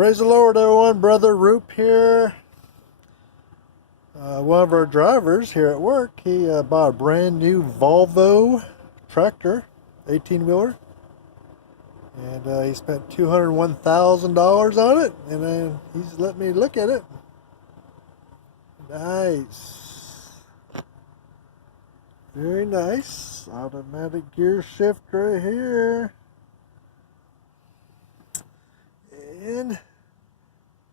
Praise the Lord, everyone. Brother Roop here. One of our drivers here at work, he bought a brand new Volvo tractor, 18-wheeler. And he spent $201,000 on it. And then he's let me look at it. Nice. Very nice. Automatic gear shift right here. And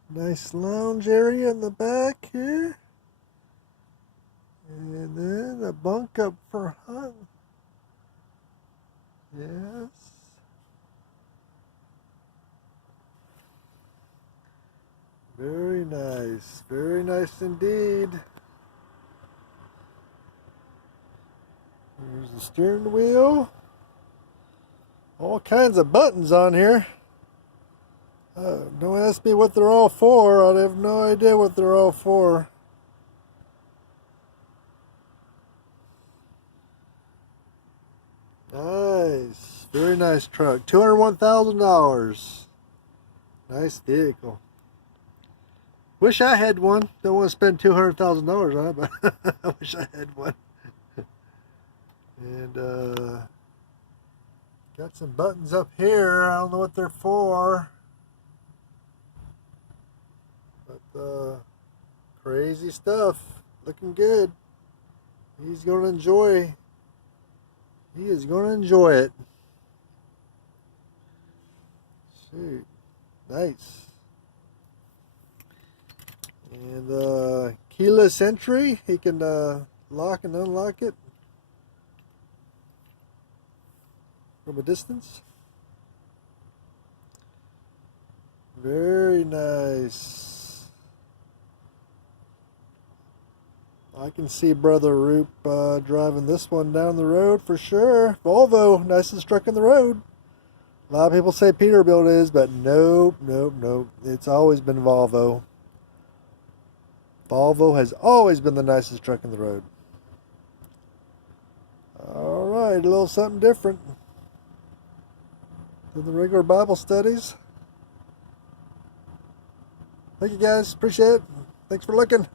nice lounge area in the back here. And then a bunk up front. Yes. Very nice. Very nice indeed. Here's the steering wheel. All kinds of buttons on here. Don't ask me what they're all for. I have no idea what they're all for. Nice. Very nice truck. $201,000. Nice vehicle. Wish I had one. Don't want to spend $200,000 on it, but I wish I had one. And got some buttons up here. I don't know what they're for. But crazy stuff. Looking good. He's going to enjoy. He is going to enjoy it. Shoot. Nice. And keyless entry. He can lock and unlock it from a distance. Very nice. I can see Brother Roop driving this one down the road for sure. Volvo, nicest truck in the road. A lot of people say Peterbilt is, but nope, nope, nope. It's always been Volvo. Volvo has always been the nicest truck in the road. Alright, a little something different than the regular Bible studies. Thank you guys, appreciate it. Thanks for looking.